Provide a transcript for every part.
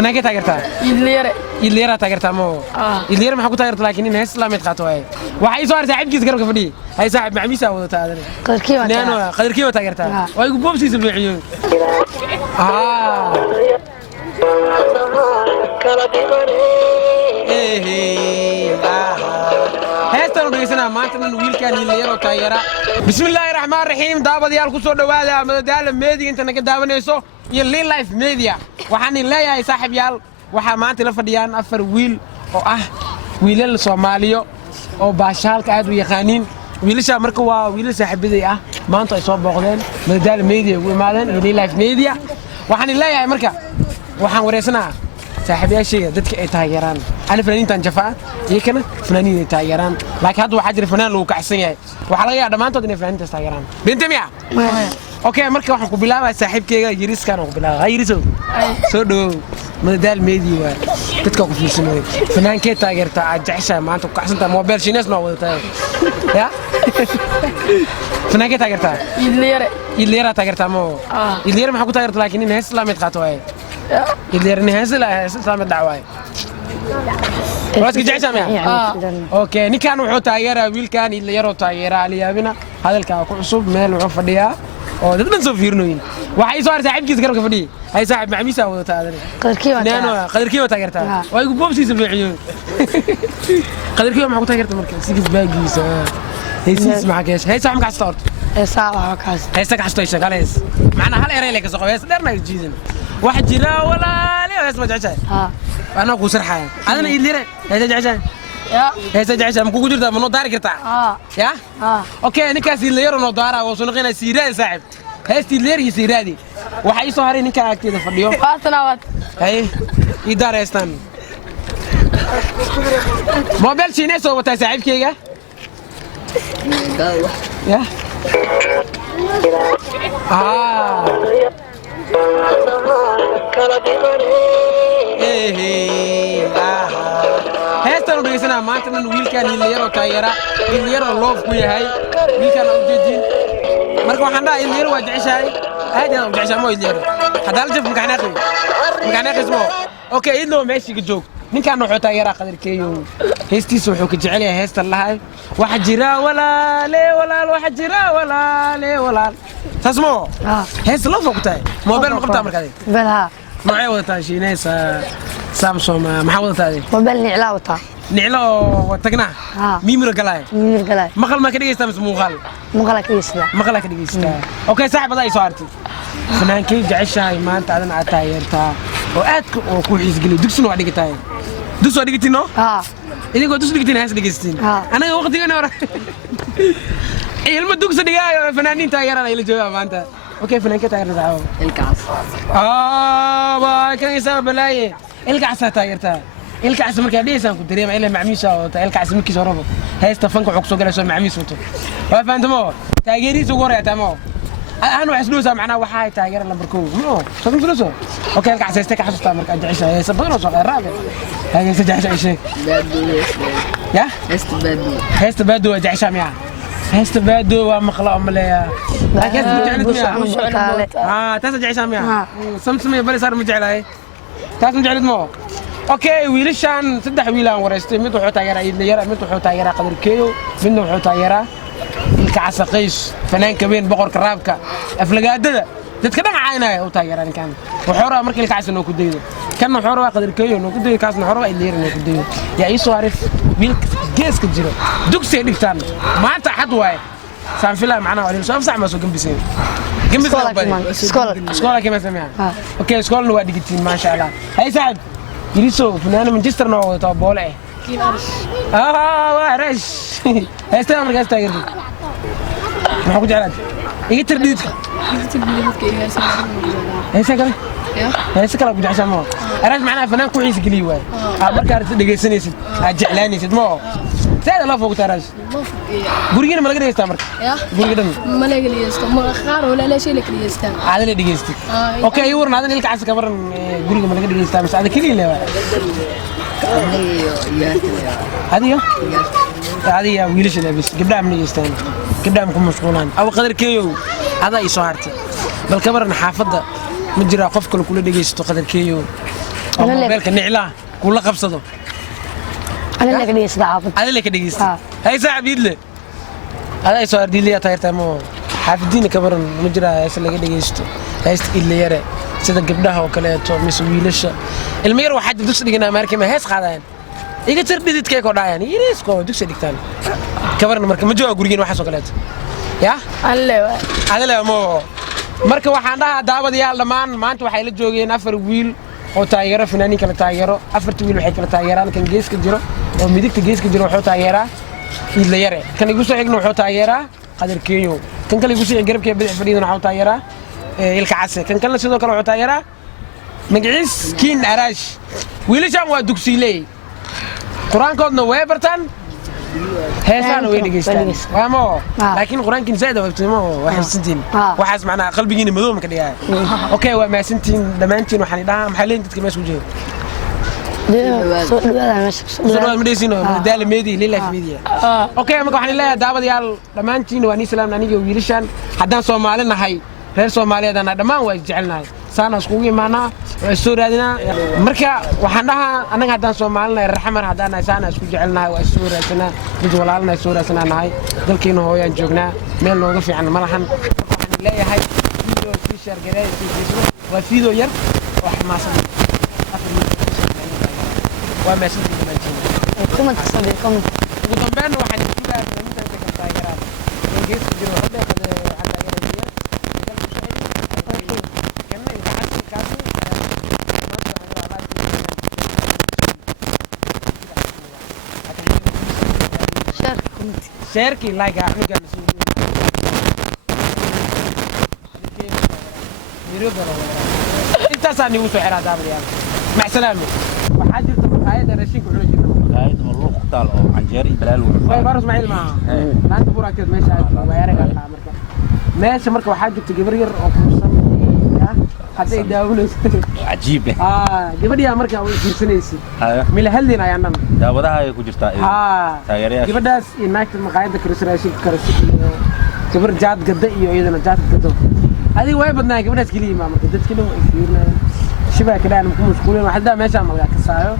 فنانكي تاجرتها الليرة تاجرتها مو الليرة ما حكوا تاجرت لكن إنها إسلام يتقاطعوا هاي وحي صار صاحب جيز قرب كفدي هاي صاحب مع ميسا ولا تعال قدر كيما تاجرتها ويقول بوبسي سبعيون هستنو دغيسنا maanta wiilkan Ileero taayira bismillaahir rahmaanir rahiim daawadayaal ku soo dhawaada madadaala media inta naga daawanayso iyo Lil Life Media waxaan leeyahay saaxiibayaal waxa maanta la fadhiyaan afar wiil oo ah wiilal Soomaaliyo oo baashaalka aad u yaqaaniin wiilasha marka waa wiilal saaxiibaday ah maanta ay soo booqdeen madadaala media ugu imaadeen Lil Life Media waxaan leeyahay marka waxaan wareysanayaa saaxiibayaashayga dadka ay taageeraan ana fanaaniintan jafaa iyo kana fanaaniin taageeraan laakiin hadda waxa jira fanaan lagu kacsan yahay waxa laga yaabaa dhamaantood inay fanaaniinta taageeraan bintamiya okay marka waxaan ku bilaabaa saaxiibkayga Yiriskan oo ku bilaabaa Yiriso soo dhaw madadaal media dadka ku fiirsanay fanaankee taageerta aad jeceshahay maanta ku kacsan tahay mobile shinees noo wadataa ya fanaankee taageerta Ileera taageerta mo Ileera ma ku taageerta laakiin inay Islaam yitqaato way Ileera inay Islaam dacwaay واسك جعشام يا اوكي نكان وحو تاغيرا ويلكان Ileero taageera aliyaabina hadalka ku cusub meel wuxuu fadhiyaa oo dad badan soo fiirnooyin waxay soo saaxiibkiis garabka fadhiya hay saaxiib macmiisa wada taadana qadarkiiba taageerta way ugu boobsiisa fiiciyo qadarkiiba ma ku taageerta marka sigis baagiisa هيسيس معك ايش هي صاحب معك ستارت صاحب كاس هي ساك حشتي شغاليس معنا هل اري لك سقويس درنا جيدن واحد جرا ولا ليه اسمع جعجع انا كو سرحان انا يليره هي جعجع يا هي جعجع ما كو جرتا منو دار كرتا يا اوكي نكاس يليره نو دارا وسنقينا سيراد صاحب هي يليره سيرادي waxay soo haray ninka agteeda fadhiyo faasanaawad hay idareystan mobile shinees oo wata saaxiibkayga يا هستنو دغيسنا maanta wiilkan Ileero taageera Ileero loof ku yahay wiilkan u jeedin marka waxaan dhahay Ileero waa jeceshahay aad aan u jeceshahay mo Ileero hadal jif maganaaqis mo okay idno meeshiga joog ninkan wuxuu taageeraa qadarkeeyo heestiisa wuxuu ka jecel yahay heesta lahay waxa jira walaal waxa jira walaal tasmo hees la fogtay mobile ma qabtaa markaa balaha maxay wadataa shiinaysa Samsung maxay wadataa mobile niclaa wata niclo tagnaa mimir galay maqal ma ka dhigeysta mis muuqaal maqal ka dhigeysta okay saaxiibada ay soo artay fanaankii jeceshahay maanta adan aad taageertaa oo aad ku xiisgeliyo dugsiga waa dhigtay dugsiga dhigtino idinkoo dugsiga dhigtina hees dhigeystiin anaga waqtigan hore ilma dugsiga dhigaayo fanaaniin taageerana ila joogaa maanta okay fanaanka taageertaa ilkaas baa kan isa balaaye ilkaas taageertaa ilkaas markaa dheesaan ku dareema ilaa macmiisha oo ilkaas markii soo rabo heesta fanka wuxuu soo galayso macmiis wato waa faantamo taageeriisa ugu horeeyta mo أنا وحسنوسا معنا وحاي تاجر لمركوب مو شو فلوسه أوكي القعدة سيستك حسبتها مركز جعشة هي سبضنا صار الرابع هي سجعشة شيء يا هستبدو جعشة مياه هستبدو ومخلق مليا لكن مياه تاسع جعشة مياه سمسمية بلي صار مجعلة تاسع مجعلة مو أوكي ويلشان سدح ويلان ورستي متو حوتا يرا يليرا متو حوتا يرا قدر كيلو منو حوتا يرا الكعسة قيس فنان كبير بقر كرابكا أفلقادة تتكلم عينه أو تاجران كان وحورة مركل الكعسة إنه كديه كان حورة قدر كيو إنه كديه كاس حورة اللير إنه كديه يا إيسو عارف ميلك جيس كجرو دوك سيدك تان ما أنت حد واي سام فيلا معنا ولا شو أفسح ما سو جنب بسين جنب سكولا كم سميها أوكي سكولا نوع دقيقتين ما شاء الله هاي سعد يريسو فنان مانشستر نوع تابوله كين أرش وارش هستأمر مركز تاجر ما حكوا جالد إيه ترديد هي سكرة هي سكرة بجع سماه أراج معنا فنان كويس قليوه أبركار دقيسني سد أجعلاني سد ما سيد الله فوق تراج برجين ما لقيت يستمر برجين ما لقيت يستمر خار ولا لا شيء لقيت يستمر هذا اللي دقيستك أوكي يورنا هذا اللي كعس كبر برجين ما لقيت يستمر هذا كلي له هذه يا ويلش لابس قبلها من يستاهل قبلها مكون مشغولان أو قدر كيو هذا يسوارتي بل كبر حافظة مجرى قف كل دقيقة قدر كيو موبايلك نعلاه كل قبصته أنا اللي كدي استعبط هذا اللي كدقيست هاي صاحب يدله هذا سؤال دي لي طاير تمو حافظين كبر مجرى هاي اللي كدقيستو هايست اللي يرى sida gabdhaha oo kale to mis wiilasha ilmo yar waxa dugsi dhiganaa markay ma hees qaadaan iga tir dhididkay ko dhaayaan yiriisko dugsi dhigtaan kabarna marka ma jooga gurigeena waxa soo kale ya alle mo marka waxaan dhahaa daawadayaal dhamaan maanta waxay la joogeen afar wiil oo taageero fanaaniin kala taageero afarta wiil waxay kala taageeraan kan geeska jiro oo midigta geeska jiro wuxuu taageeraa ila yare kan igu soo xigna wuxuu taageeraa qadar keeyo kan kale igu soo garabkay bidix fadhiidana wuxuu taageeraa ilka case kan kale sidoo kale wuxuu taageeraa magaciis kiin araash wiilashan waa dugsiiley quraankoodna way bartaan heesana way dhageystaan waamo laakiin quraankiin zaada wabtimo waxa sintiin waxaas macnaa qalbigiina madow ma ka dhigaa okay waa ma sintiin dhamaantiin waxaan dhahaa maxaa leen dadka meesha ku jiro soo midaysiino daal meedi lillahi media okay ma waxaan leeyahay daawadayaal dhamaantiin waa ni salaam aniga wiilashan haddaan Soomaali nahay reer Soomaaliyeed ana dhamaan way jecelnahay saana isku iimaanaa way soo raadinaa marka waxaan dhahaa anaga haddaan Soomaalina raxmar haddaan saana isku jecelnahay way soo raadinaa mid walaalna soo raadinaa dalkeena hooyaan joognaa meel looga fiican ma lahan waxaan leeyahay video si share garay waa video yar wax maasan waa maasan kuma tasadi kuma ugu dambeyn waxaan ku leeyahay inta ka taageeraa gees jiro hadda شاركي لايك احنا قاعد نسوي انت صار نيوسو حرا دابر يا مع السلامه وحاجه مقايد رشيك وحنا جبنا مقايد ملوق قال او عنجيري بلال way baro Ismaaciil ma لا انت buraakad meesha aad weerarka marka meesha marka waxa jirta gabar yar oo kuusan haday daawanayso عجيب gabadhiya marka way fiirsanaysid mila haldeena ayaan dhan daawadaha ay ku jirtaa taageerayaasha gabadhaas inaagta maqaayada karisraashid karasi gabar jaad gada iyo iyadana jaad gado adiga way badnaa gabadhaas kaliya ma marka dadkii dhan way fiirnayaan shibaa kadaan ku mashquuleen waxa meesha ma ka saayo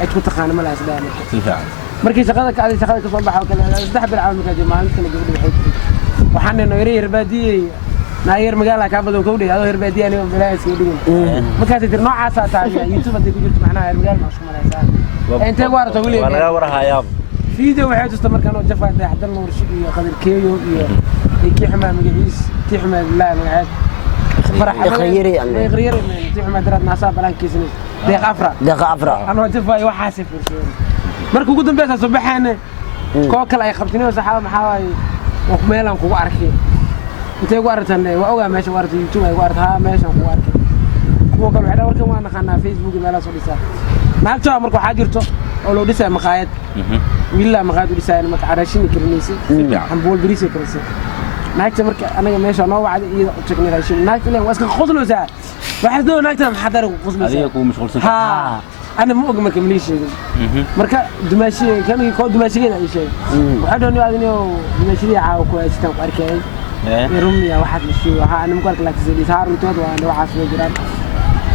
ay ku taqaan ma laas daan markii shaqada ka soo baxo kale saddex bil caaw marka maalinta gabadha waxay waxaan noo yareeyay ناير مقالة كابدو كودي هذا هربادي أنا بلاش كودي ما كانت ترنو عصا تانية يوتيوب أنت كنت معناها المقالة مش ملاك أنت وارد تقول لي ولا وراها ياب فيديو واحد استمر كانوا جفا ده حد النور شيء قدر كيو كي حمام مجلس كي حمام لا من عاد فرح غيري يعني غيري من كي حمام درات ناصاب بلان كيسنس دقيقة أفرا أنا جفا وحاسب مركو قدام بيت صبحنا كوكل أي خبتني وسحاب محاوي وكمالا وكو أركي أنت قارتان وأوجا ماشي قارت يوتيوب قارتها ماشي قارت كم كانوا حدا وركم أنا خنا فيسبوك مالا صديسا ما أنتوا عمركم حاجرتوا أولو ديسا مقايد ولا مقايد ديسا أنا متعرشين كرنيسي حنبول بريسي كرنيسي ناكت مرك أنا ماشي أنا وعد تكني راشين ناكت له واسك خذلو زاد واحد دول ناكت محضر خذلو زاد هذه يكون مشغول سنة أنا مو أجمل كمليش مركا دمشق كم يكون دمشق هذا شيء وعدوني وعدوني دمشق عاو كويس تام أركين يرمي واحد مشي وها أنا مقولك لك زي صار وتود وأنا واحد في جيران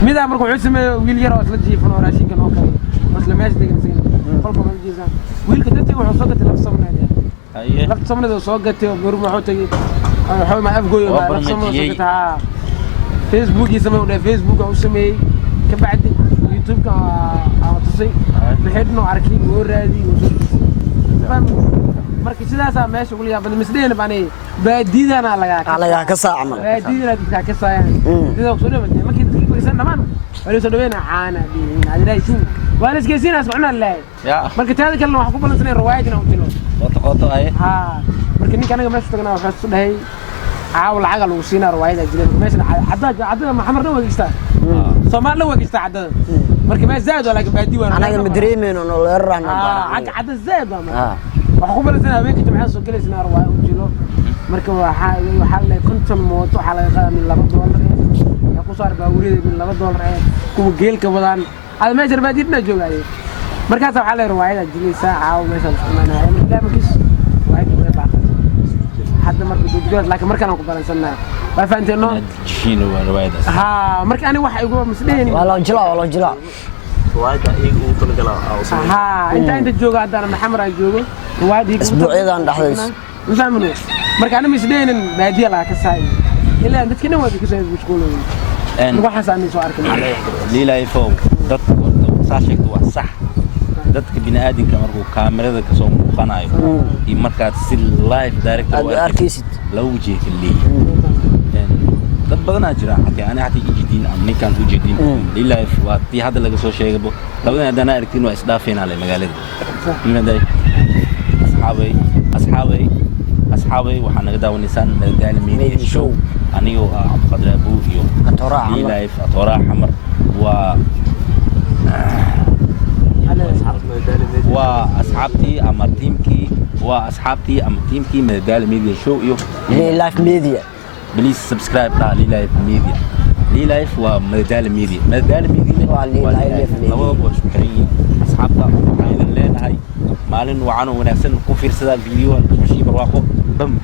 ماذا مركو عسمة ويل يرى وصل جيفون وراشين كانوا كذي وصل ماشي تيجي زين قلبه من جيزان ويل كتبتي وحصلت لفصمنا ده لفصمنا ده صوقتي وبرمى حوتي حول ما أفقوي ما لفصمنا صوقتها فيسبوك يسمى ولا فيسبوك أو سمي كبعد يوتيوب كتصي بحدنا عاركين ورادي markii sidaas ah meesha ugu yaabada misdeena bani baadidana laga ka saacman baadidana dadka ka saayaan sidoo kale markii dadkii ku isan dhamaan wali soo dhaweena caana diin adiraysin waan iskeesinas macna laa markii taada kalena wax ku balansanay riwaayadina u tilo qoto ay markii ninka anaga meesha tagnaa waxa soo dhahay caaw lacag lagu siinaa riwaayada jiray meesha cadada maxamed dhaw wagista Soomaali dhaw wagista cadada markii ma zaad wala baadi waan anaga madreemeen oo leerana cadada zaad waxaan ku balansanaa habeenka jimcaha soo galeysna riwaayad u jilo marka waxa la konton mooto waxa laga qaadaa min $2 ya ku saar baawuriyada min $2 kuwa geelka wadaan hada meesha baadidna joogay markaas waxa la riwaayada jilaysa caaw meesha iskumanaa barnaamijkiis riwaayada way baa hadda markii duudugaad laakiin markaan ku balansanaa waa faanteeno shiino riwaayada marka ani waxa igu misdeen wala jilaa وايد إيه وطلع قلا ها انت جوجا هذا محمد جوجو وايد اسبوعيدان dhaxdays ما فهمنو marka ana misdeenin baadiya la ka saay ilaa dadkina waa ka saay mashquulin waxa saamay soo arkay ليلى يفهم dadka saashigtu waa sax dadka bini'aadinka markuu kaamirada ka soo muuqanayo iyo markaad si live direct arkiisid lagu jeekilay dad badan jira haddii aan haddii jidin am ninkan u jidin ليلى waa tii hadda laga soo sheegay labada hadana aragtiin waa isdhaafeenaa magaalada limaday أصحابي وحنا قدام ونسان قال مين شو أنيو عبد القادر أبو يو ليلايف أطوراء حمر وأصحابتي أمر تيمكي من قال ميديا شو يو ليلايف ميديا بليز سبسكرايب على ليلايف ميديا ليلايف ومدال ميديا ليلايف ميديا أصحابنا وحنا لنا هاي مالن وعنو ونفسنا نكون في رسالة الفيديو ونمشي برواقه بم